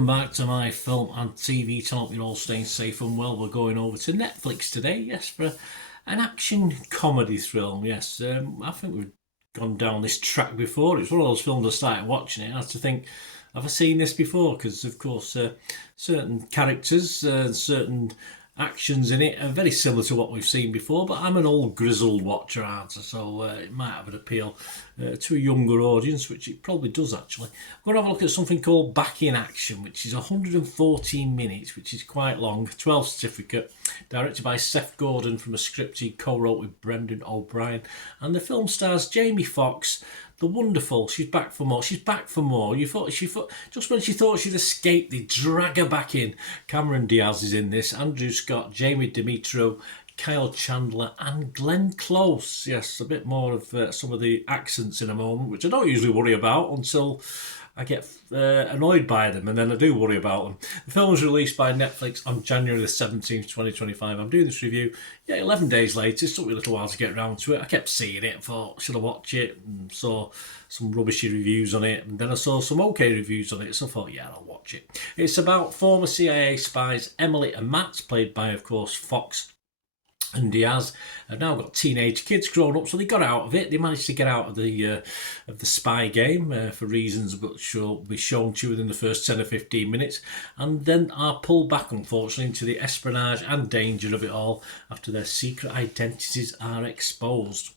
welcome back to my film and TV channel. Hope you're all staying safe and well. We're going over to Netflix today, yes, for an action comedy film. Yes, I think we've gone down this track before. It's one of those films I started watching it. I had to think, have I seen this before? Because, of course, certain characters, certain actions in it are very similar to what we've seen before, but I'm an old grizzled watcher, aren't I? So it might have an appeal to a younger audience, which it probably does actually. I'm going to have a look at something called Back in Action, which is 114 minutes, which is quite long, 12 certificate, directed by Seth Gordon from a script he co-wrote with Brendan O'Brien, and the film stars Jamie Foxx, the wonderful. She's back for more. She's back for more. You thought just when she thought she'd escaped, they drag her back in. Cameron Diaz is in this. Andrew Scott, Jamie Demetriou, Kyle Chandler, and Glenn Close. Yes, a bit more of some of the accents in a moment, which I don't usually worry about until I get annoyed by them, and then I do worry about them. The film was released by Netflix on January the 17th, 2025. I'm doing this review, 11 days later. It took me a little while to get around to it. I kept seeing it and thought, should I watch it? And saw some rubbishy reviews on it, and then I saw some okay reviews on it, so I thought, yeah, I'll watch it. It's about former CIA spies Emily and Matt, played by, of course, Foxx and Diaz. Have now got teenage kids grown up, so they got out of it. They managed to get out of the spy game for reasons which will be shown to you within the first 10 or 15 minutes, and then are pulled back, unfortunately, into the espionage and danger of it all after their secret identities are exposed.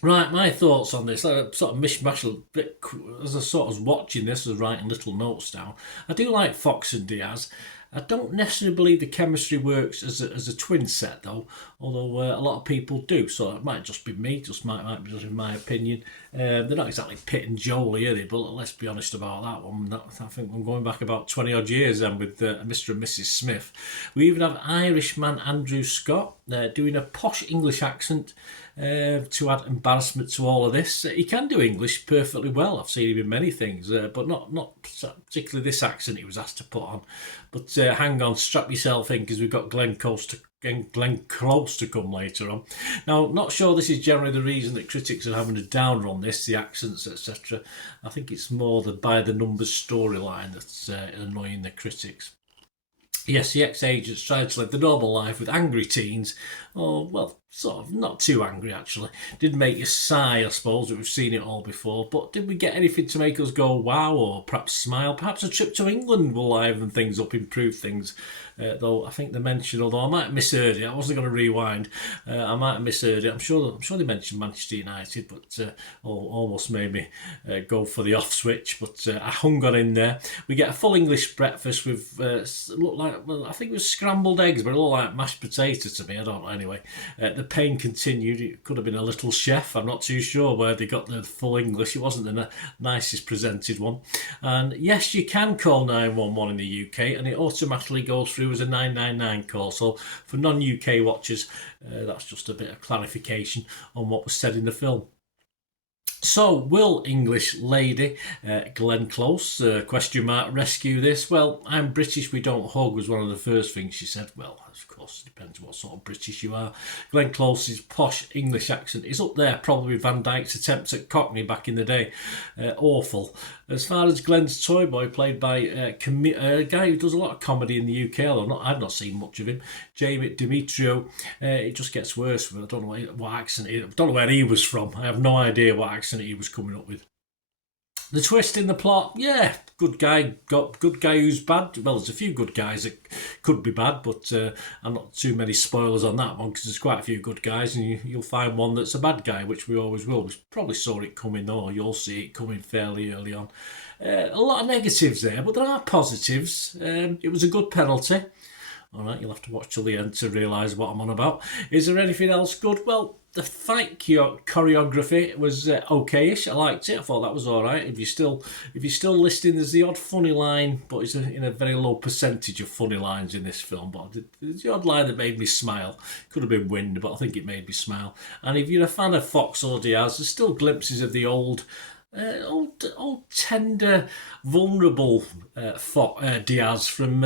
Right, my thoughts on this, I sort of mishmash a bit as I sort of was watching this, I was writing little notes down. I do like Foxx and Diaz. I don't necessarily believe the chemistry works as a twin set, though, although a lot of people do, so it might just be me, might be just in my opinion. They're not exactly Pitt and Jolie, are they? But let's be honest about that one. I think I'm going back about 20 odd years then with Mr. and Mrs. Smith. We even have Irishman Andrew Scott doing a posh English accent to add embarrassment to all of this. He can do English perfectly well. I've seen him in many things, but not particularly this accent he was asked to put on. But hang on, strap yourself in, because we've got Glenn Close to come later on. Now, not sure this is generally the reason that critics are having a downer on this, the accents, etc. I think it's more the by the numbers storyline that's annoying the critics. Yes, the ex-agents tried to live the normal life with angry teens. Oh, well, sort of not too angry, actually. Did make you sigh, I suppose, that we've seen it all before. But did we get anything to make us go wow, or perhaps smile? Perhaps a trip to England will liven things up, improve things. Though I think they mentioned, although I might have misheard it, I wasn't going to rewind. I might have misheard it. I'm sure they mentioned Manchester United, but almost made me go for the off switch. But I hung on in there. We get a full English breakfast with looked like, well, I think it was scrambled eggs, but it looked like mashed potato to me. I don't know. Anyway, the pain continued. It could have been a little chef. I'm not too sure where they got the full English. It wasn't the nicest presented one. And yes, you can call 911 in the UK, and it automatically goes through as a 999 call. So for non-UK watchers, that's just a bit of clarification on what was said in the film. So, will English lady Glenn Close rescue this? Well, I'm British, we don't hug was one of the first things she said. Well, of course, it depends what sort of British you are. Glenn Close's posh English accent is up there, probably with Van Dyke's attempts at Cockney back in the day. Awful. As far as Glenn's toy boy, played by a guy who does a lot of comedy in the UK, although I've not seen much of him, Jamie Demetriou, it just gets worse. I don't know what accent, I don't know where he was from. I have no idea what accent he was coming up with. The twist in the plot, yeah, good guy who's bad. Well, there's a few good guys that could be bad, but I'm not too many spoilers on that one, because there's quite a few good guys, and you'll find one that's a bad guy, which we always will. We probably saw it coming, though. You'll see it coming fairly early on. A lot of negatives there, but there are positives. It was a good penalty. All right, you'll have to watch till the end to realise what I'm on about. Is there anything else good? Well, the fight choreography was okayish. I liked it. I thought that was all right. If you're still listening, there's the odd funny line, but it's in a very low percentage of funny lines in this film. But there's the odd line that made me smile. Could have been wind, but I think it made me smile. And if you're a fan of Foxx or Diaz, there's still glimpses of the old Old tender, vulnerable Diaz from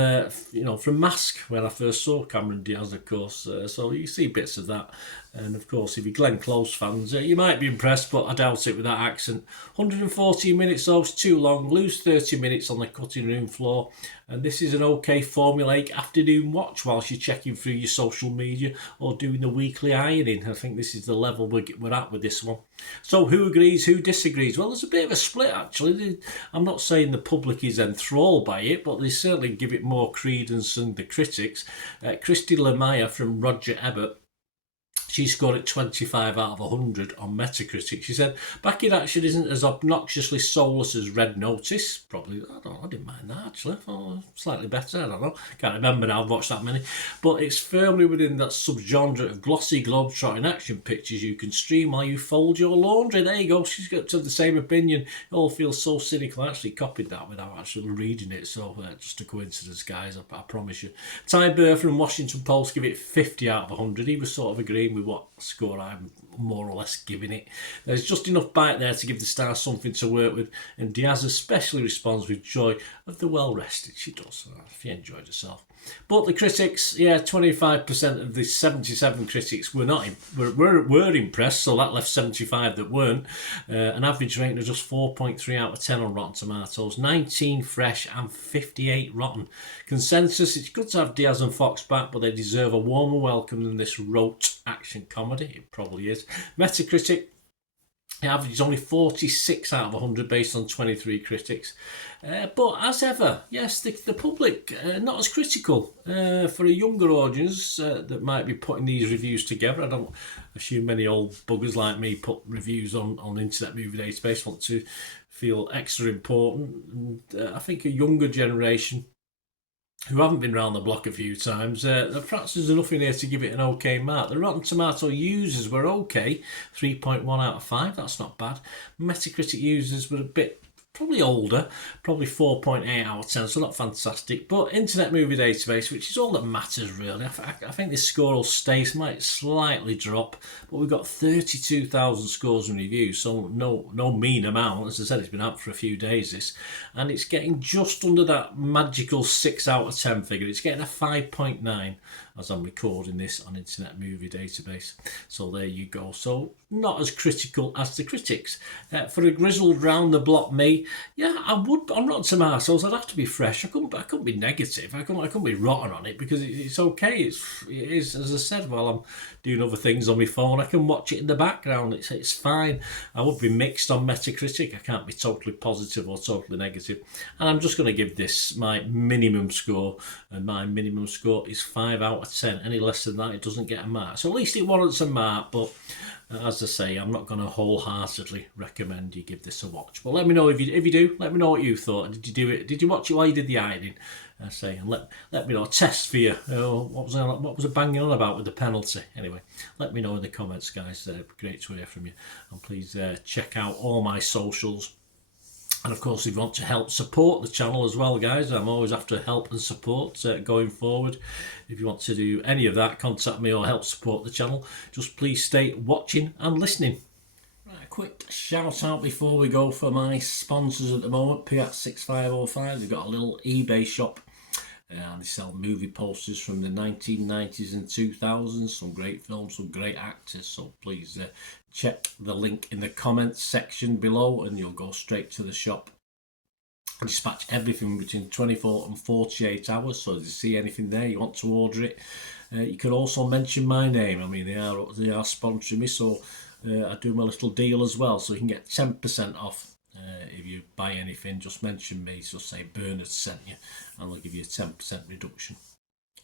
from Mask, where I first saw Cameron Diaz, of course. So you see bits of that, and of course, if you're Glenn Close fans, you might be impressed, but I doubt it with that accent. 114 minutes, though, it's too long. Lose 30 minutes on the cutting room floor, and this is an okay formulaic afternoon watch whilst you're checking through your social media or doing the weekly ironing. I think this is the level we're at with this one. So who agrees, who disagrees? Well, there's a bit of a split, actually. I'm not saying the public is enthralled by it, but they certainly give it more credence than the critics. Christy Lemire from Roger Ebert, she scored it 25 out of 100 on Metacritic. She said, back in action isn't as obnoxiously soulless as Red Notice. Probably, I didn't mind that actually. Slightly better, I don't know. Can't remember now, I've watched that many. But it's firmly within that subgenre of glossy globe-trotting action pictures you can stream while you fold your laundry. There you go, she's got to the same opinion. It all feels so cynical. I actually copied that without actually reading it, so just a coincidence, guys, I promise you. Ty Burr from Washington Post give it 50 out of 100. He was sort of agreeing with what score I'm more or less giving it. There's just enough bite there to give the star something to work with, and Diaz especially responds with joy of the well-rested. She does, if you enjoyed herself. But the critics, 25% of the 77 critics were impressed, so that left 75 that weren't. An average rating of just 4.3 out of 10 on Rotten Tomatoes, 19 fresh and 58 rotten. Consensus, it's good to have Diaz and Foxx back, but they deserve a warmer welcome than this rote action comedy. It probably is. Metacritic, the average is only 46 out of 100 based on 23 critics. But as ever, yes, the public, not as critical. For a younger audience that might be putting these reviews together, I don't assume many old buggers like me put reviews on Internet Movie Database, want to feel extra important. And I think a younger generation who haven't been round the block a few times, perhaps there's enough in here to give it an okay mark. The Rotten Tomato users were okay, 3.1 out of 5, that's not bad. Metacritic users were a bit probably older, probably 4.8 out of 10, so not fantastic. But Internet Movie Database, which is all that matters really, I think this score will stay, might slightly drop, but we've got 32,000 scores and reviews, so no mean amount. As I said, it's been out for a few days, this, and it's getting just under that magical 6 out of 10 figure. It's getting a 5.9 as I'm recording this on Internet Movie Database. So there you go. So not as critical as the critics. For a grizzled round the block me, I would on Rotten Tomatoes. I'd have to be fresh. I couldn't be negative. I couldn't be rotten on it because it's okay. It is, as I said, while I'm doing other things on my phone, I can watch it in the background. It's fine. I would be mixed on Metacritic. I can't be totally positive or totally negative. And I'm just going to give this my minimum score, and my minimum score is 5 out of 10. Any less than that, it doesn't get a mark. So at least it warrants a mark, but as I say, I'm not going to wholeheartedly recommend you give this a watch. But let me know if you do. Let me know what you thought. Did you do it? Did you watch it while you did the ironing? I say, and let me know. Test for you. What was I banging on about with the penalty? Anyway, let me know in the comments, guys. Great to hear from you. And please check out all my socials. And of course, if you want to help support the channel as well, guys, I'm always after help and support going forward. If you want to do any of that, contact me or help support the channel. Just please stay watching and listening. Right, a quick shout out before we go for my sponsors at the moment. Piat6505, they've got a little eBay shop. And they sell movie posters from the 1990s and 2000s. Some great films, some great actors. So please check the link in the comments section below and you'll go straight to the shop. I dispatch everything between 24 and 48 hours. So if you see anything there, you want to order it, you can also mention my name. I mean, they are sponsoring me, so I do my little deal as well. So you can get 10% off. If you buy anything, just mention me, just say Bernard sent you, and they'll give you a 10% reduction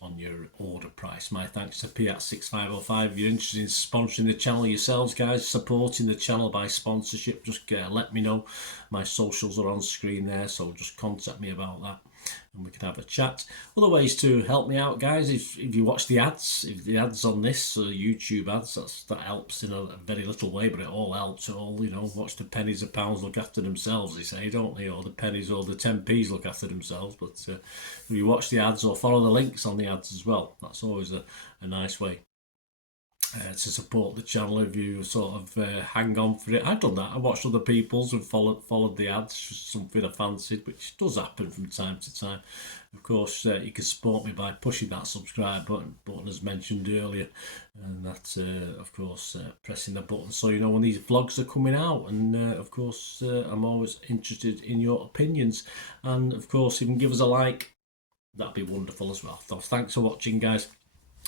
on your order price. My thanks to Piat6505. If you're interested in sponsoring the channel yourselves, guys, supporting the channel by sponsorship, just let me know. My socials are on screen there, so just contact me about that and we can have a chat. Other ways to help me out, guys, if you watch the ads, if the ads on this YouTube ads, that helps in a very little way, but it all helps. It all, watch the pennies and pounds look after themselves, they say, don't they? Or the pennies or the 10p's look after themselves. But if you watch the ads or follow the links on the ads as well, that's always a nice way. to support the channel if you sort of hang on for it. I've done that. I watched other people's and followed the ads, just something I fancied, which does happen from time to time. Of course, you can support me by pushing that subscribe button as mentioned earlier, and that, of course, pressing the button so you know when these vlogs are coming out. And of course, I'm always interested in your opinions, and of course, if you can give us a like, that'd be wonderful as well. So thanks for watching, guys.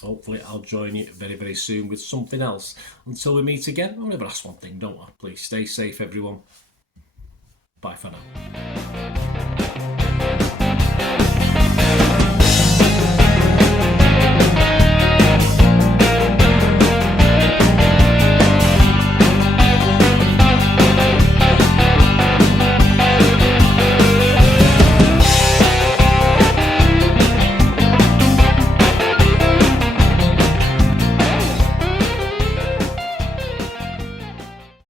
Hopefully I'll join you very, very soon with something else. Until we meet again, I'll never ask one thing, don't I? Please stay safe, everyone. Bye for now.